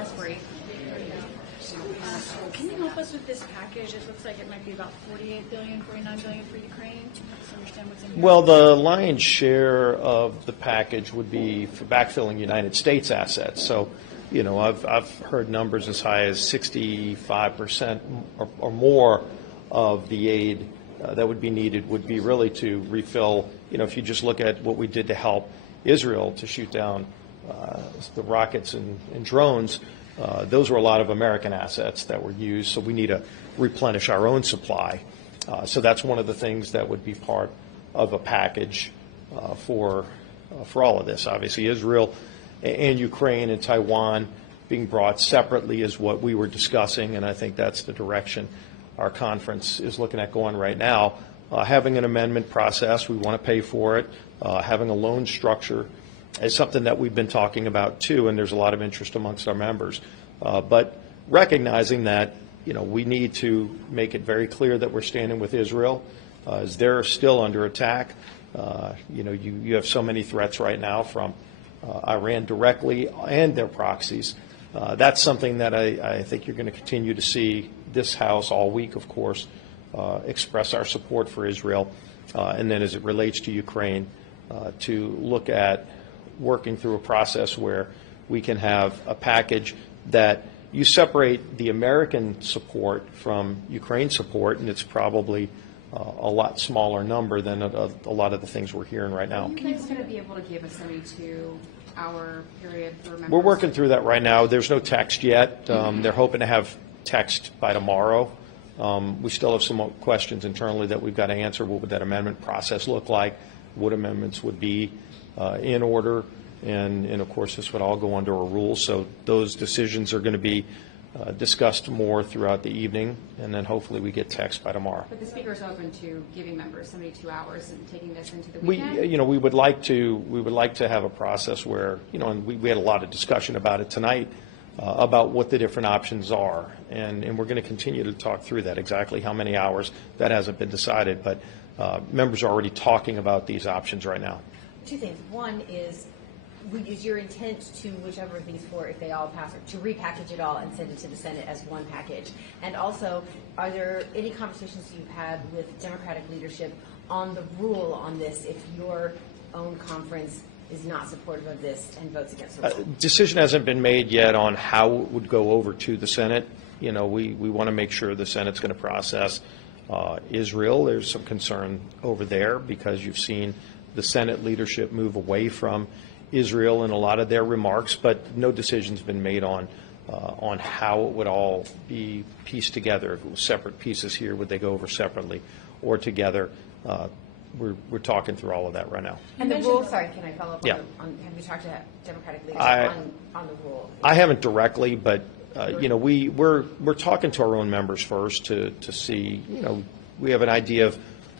That's great. Can you help us with this package? It looks like it might be about $48 billion, $49 billion for Ukraine. Help us understand what's in here. Well, the lion's share of the package would be for backfilling United States assets. So, you know, I've heard numbers as high as 65% or more of the aid that would be needed would be really to refill. You know, if you just look at what we did to help Israel to shoot down the rockets and drones, those were a lot of American assets that were used, so we need to replenish our own supply. So that's one of the things that would be part of a package for all of this. Obviously, Israel and Ukraine and Taiwan being brought separately is what we were discussing, and I think that's the direction our conference is looking at going right now. Having an amendment process, we want to pay for it. Having a loan structure is something that we've been talking about too, and there's a lot of interest amongst our members. But recognizing that, you know, we need to make it very clear that we're standing with Israel, as they're still under attack. You know, you have so many threats right now from Iran directly and their proxies. That's something that I think you're going to continue to see this House all week, of course, express our support for Israel, and then as it relates to Ukraine, to look at working through a process where we can have a package that you separate the American support from Ukraine support, and it's probably a lot smaller number than a lot of the things we're hearing right now. Are you guys going to be able to give a 72-hour period for members? We're working through that right now. There's no text yet. They're hoping to have text by tomorrow. We still have some more questions internally that we've got to answer. What would that amendment process look like? What amendments would be in order? And of course, this would all go under a rule. So those decisions are going to be discussed more throughout the evening, and then hopefully we get text by tomorrow. But the speaker is open to giving members 72 hours and taking this into the weekend? We would like to have a process where, you know, and we had a lot of discussion about it tonight, about what the different options are, and we're going to continue to talk through that. Exactly how many hours, that hasn't been decided, but members are already talking about these options right now. Two things. One is your intent to, whichever of these four, if they all pass, to repackage it all and send it to the Senate as one package? And also, are there any conversations you've had with Democratic leadership on the rule on this if your own conference is not supportive of this and votes against the rule? Decision hasn't been made yet on how it would go over to the Senate. You know, we want to make sure the Senate's going to process Israel. There's some concern over there because you've seen the Senate leadership move away from Israel in a lot of their remarks, but no decision's been made on how it would all be pieced together. If it was separate pieces here, would they go over separately or together? We're talking through all of that right now. And the rule, sorry, can I follow up yeah. on have you talked to Democratic leadership on the rule? I haven't directly, but you know, we're talking to our own members first to see, you know, we have an idea of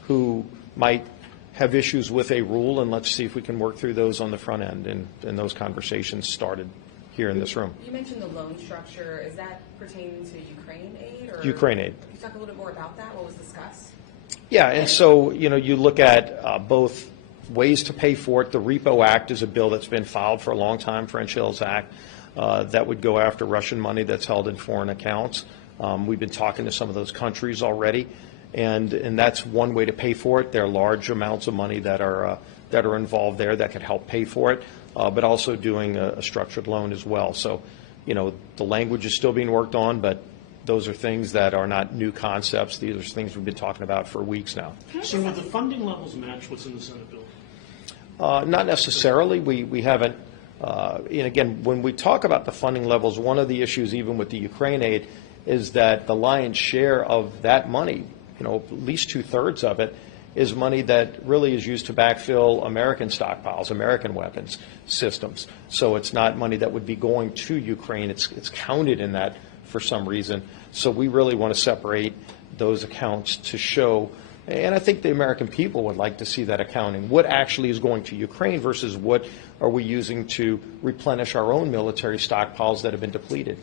who might have issues with a rule, and let's see if we can work through those on the front end. And those conversations started here in this room. You mentioned the loan structure. Is that pertaining to Ukraine aid? Or Ukraine aid. Can you talk a little bit more about that? What was discussed? Yeah, and so, you know, you look at both ways to pay for it. The Repo Act is a bill that's been filed for a long time, French Hills Act, that would go after Russian money that's held in foreign accounts. We've been talking to some of those countries already. And that's one way to pay for it. There are large amounts of money that are involved there that could help pay for it, but also doing a structured loan as well. So, you know, the language is still being worked on, but those are things that are not new concepts. These are things we've been talking about for weeks now. So would the funding levels match what's in the Senate bill? Not necessarily. We haven't. And again, when we talk about the funding levels, one of the issues even with the Ukraine aid is that the lion's share of that money, you know, at least 2/3 of it, is money that really is used to backfill American stockpiles, American weapons systems. So it's not money that would be going to Ukraine. It's counted in that for some reason. So we really want to separate those accounts to show, and I think the American people would like to see that accounting. What actually is going to Ukraine versus what are we using to replenish our own military stockpiles that have been depleted?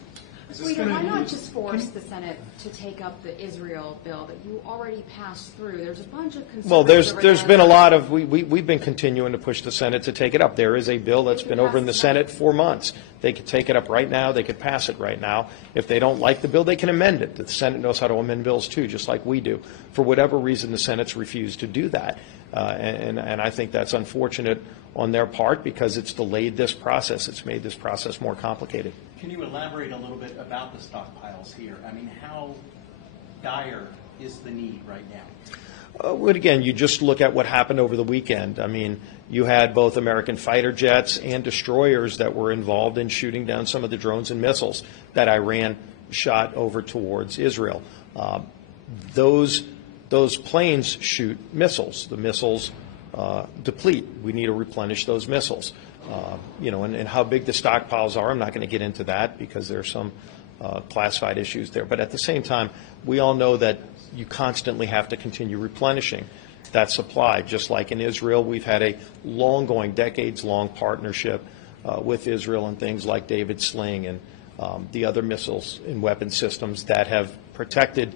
Leader, why not just force the Senate to take up the Israel bill that you already passed through? There's a bunch of concerns. Well, there's been a lot of we've been continuing to push the Senate to take it up. There is a bill that's been over in the Senate for months They could take it up right now. They could pass it right now. If they don't like the bill, they can amend it. The Senate knows how to amend bills too, just like we do. For whatever reason, the Senate's refused to do that. And I think that's unfortunate on their part because it's delayed this process. It's made this process more complicated. Can you elaborate a little bit about the stockpiles here? I mean, how dire is the need right now? Well, again, you just look at what happened over the weekend. I mean, you had both American fighter jets and destroyers that were involved in shooting down some of the drones and missiles that Iran shot over towards Israel. Those planes shoot missiles. The missiles deplete. We need to replenish those missiles. And how big the stockpiles are, I'm not going to get into that because there's some classified issues there. But at the same time, we all know that you constantly have to continue replenishing that supply. Just like in Israel, we've had a long-going, decades-long partnership with Israel and things like David Sling and the other missiles and weapon systems that have protected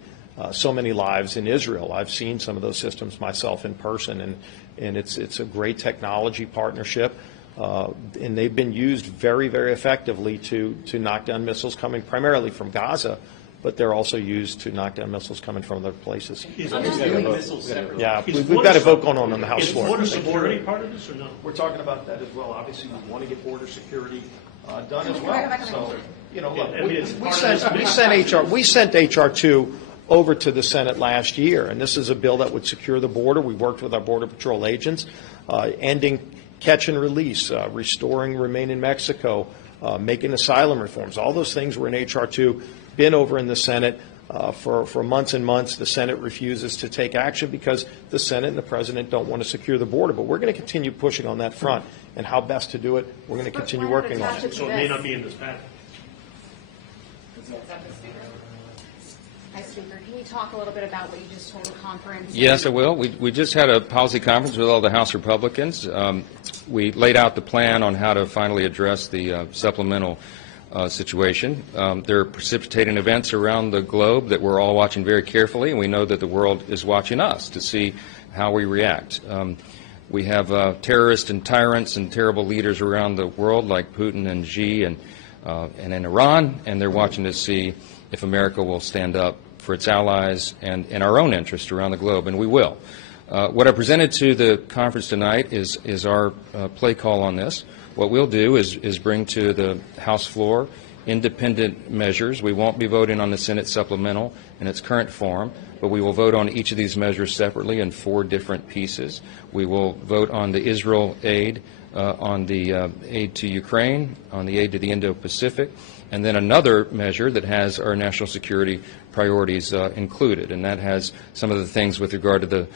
so many lives in Israel. I've seen some of those systems myself in person, and it's a great technology partnership. And they've been used very, very effectively to knock down missiles coming primarily from Gaza, but they're also used to knock down missiles coming from other places. Yeah, we've got a vote going on the House floor. Is border security part of this or no? We're talking about that as well. Obviously, we want to get border security done as well. So, look, we sent HR 2 over to the Senate last year, and this is a bill that would secure the border. We worked with our Border Patrol agents, ending catch and release, restoring remain in Mexico, making asylum reforms. All those things were in HR 2, been over in the Senate for months and months. The Senate refuses to take action because the Senate and the President don't want to secure the border. But we're going to continue pushing on that front, and how best to do it, we're going to continue working on it. So it may not be in this package. Hi, Speaker. Can you talk a little bit about what you just told the conference? Yes, I will. We just had a policy conference with all the House Republicans. We laid out the plan on how to finally address the supplemental situation. There are precipitating events around the globe that we're all watching very carefully, and we know that the world is watching us to see how we react. We have terrorists and tyrants and terrible leaders around the world like Putin and Xi and in Iran, and they're watching to see if America will stand up for its allies and our own interests around the globe, and we will. What I presented to the conference tonight is our play call on this. What we'll do is bring to the House floor independent measures. We won't be voting on the Senate supplemental in its current form, but we will vote on each of these measures separately in 4 different pieces. We will vote on the Israel aid, on the aid to Ukraine, on the aid to the Indo-Pacific, and then another measure that has our national security priorities included, and that has some of the things with regard to the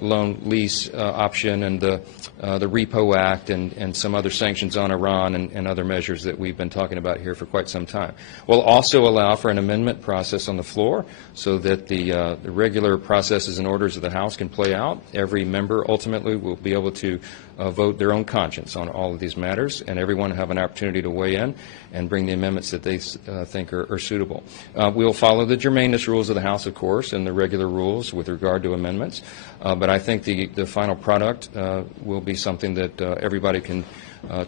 loan lease option and the Repo Act and some other sanctions on Iran and other measures that we've been talking about here for quite some time. We'll also allow for an amendment process on the floor so that the regular processes and orders of the House can play out. Every member ultimately will be able to vote their own conscience on all of these matters, and everyone will have an opportunity to weigh in and bring the amendments that they think are suitable. We will follow the germaneness rules of the House, of course, and the regular rules with regard to amendments. But I think the final product will be something that everybody can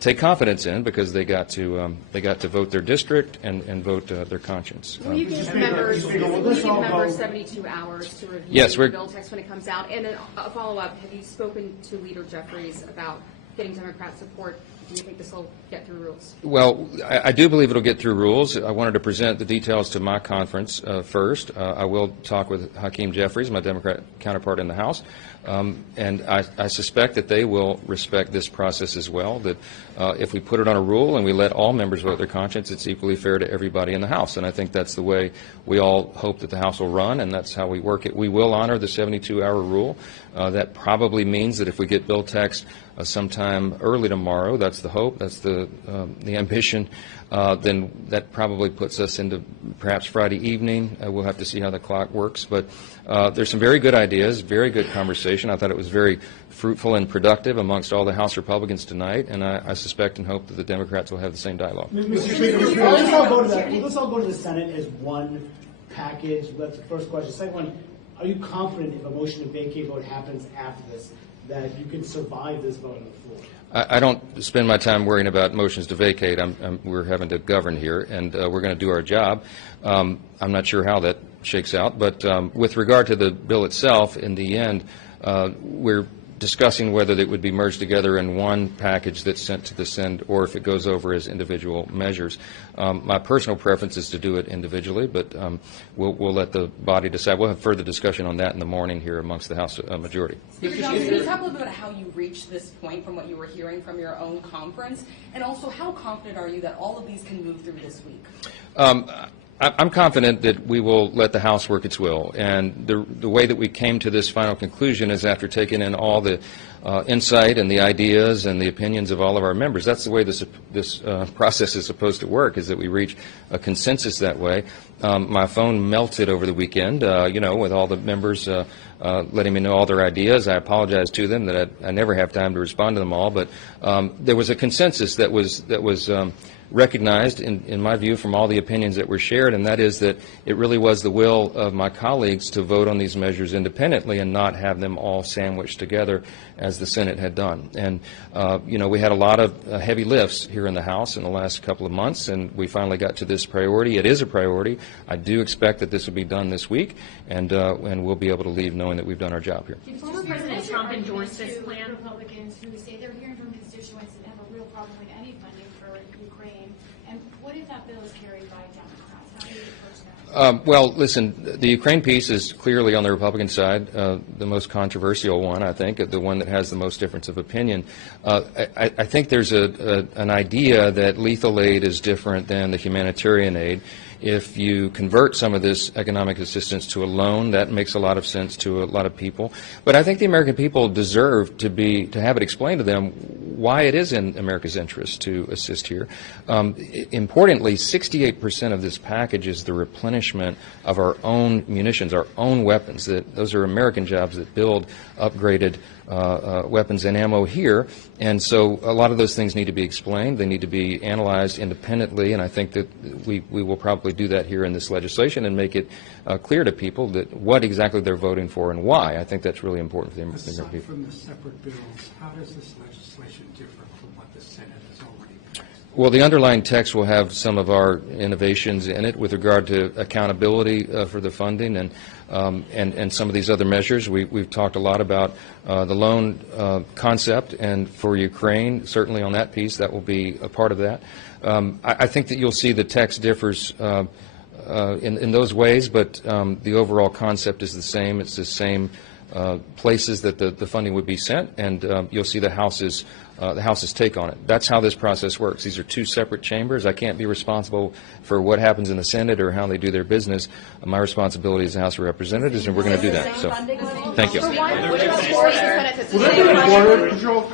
take confidence in because they got to vote their district and vote their conscience. Will you give members 72 hours to review Yes, the bill text when it comes out? And then a follow-up, have you spoken to Leader Jeffries about getting Democrat support? Do you think this will get through rules? Well, I do believe it will get through rules. I wanted to present the details to my conference first. I will talk with Hakeem Jeffries, my Democrat counterpart in the House, and I suspect that they will respect this process as well, that if we put it on a rule and we let all members vote their conscience, it's equally fair to everybody in the House. And I think that's the way we all hope that the House will run, and that's how we work it. We will honor the 72-hour rule. That probably means that if we get bill text sometime early tomorrow, that's the hope, that's the ambition, then that probably puts us into perhaps Friday evening. We'll have to see how the clock works. But there's some very good ideas, very good conversation. I thought it was very fruitful and productive amongst all the House Republicans tonight, and I suspect and hope that the Democrats will have the same dialogue. Mr. Speaker, let's all go to the Senate as one package. That's the first question. Second one, are you confident if a motion to vacate vote happens after this, that you can survive this vote on the floor? I don't spend my time worrying about motions to vacate. We're having to govern here, and we're going to do our job. I'm not sure how that shakes out, but with regard to the bill itself, in the end, we're discussing whether it would be merged together in one package that's sent to the Senate or if it goes over as individual measures. My personal preference is to do it individually, but we'll let the body decide. We'll have further discussion on that in the morning here amongst the House majority. Speaker Johnson, can you talk a little bit about how you reached this point from what you were hearing from your own conference? And also, how confident are you that all of these can move through this week? I'm confident that we will let the House work its will, and the way that we came to this final conclusion is after taking in all the insight and the ideas and the opinions of all of our members. That's the way this process is supposed to work, is that we reach a consensus that way. My phone melted over the weekend, with all the members letting me know all their ideas. I apologize to them that I never have time to respond to them all, but there was a consensus that was recognized, in my view, from all the opinions that were shared, and that is that it really was the will of my colleagues to vote on these measures independently and not have them all sandwiched together as the Senate had done. And, we had a lot of heavy lifts here in the House in the last couple of months, and we finally got to this priority. It is a priority. I do expect that this will be done this week, and we'll be able to leave knowing that we've done our job here. Former President Trump endorsed this plan. Republicans who say they're hearing from constituents and have a real problem with any funding for Ukraine. And what if that bill is carried by Democrats? How do you approach that? Well, listen, the Ukraine piece is clearly on the Republican side, the most controversial one, I think, the one that has the most difference of opinion. I think there's an idea that lethal aid is different than the humanitarian aid. If you convert some of this economic assistance to a loan, that makes a lot of sense to a lot of people. But I think the American people deserve to have it explained to them why it is in America's interest to assist here. Importantly, 68% of this package is the replenishment of our own munitions, our own weapons. Those are American jobs that build upgraded weapons and ammo here, and so a lot of those things need to be explained. They need to be analyzed independently, and I think that we will probably do that here in this legislation and make it clear to people that what exactly they're voting for and why. I think that's really important for the American people. Aside from the separate bills, how does this legislation differ from what the Senate has already passed? Well, the underlying text will have some of our innovations in it with regard to accountability for the funding and some of these other measures. We've talked a lot about the loan concept, and for Ukraine, certainly on that piece, that will be a part of that. I think that you'll see the text differs in those ways, but the overall concept is the same. It's the same places that the funding would be sent, and you'll see the House's take on it. That's how this process works. These are two separate chambers. I can't be responsible for what happens in the Senate or how they do their business. My responsibility is the House of Representatives, and we're going to do that. So, thank you. For one, which of the four is the Senate that's Will there be a border control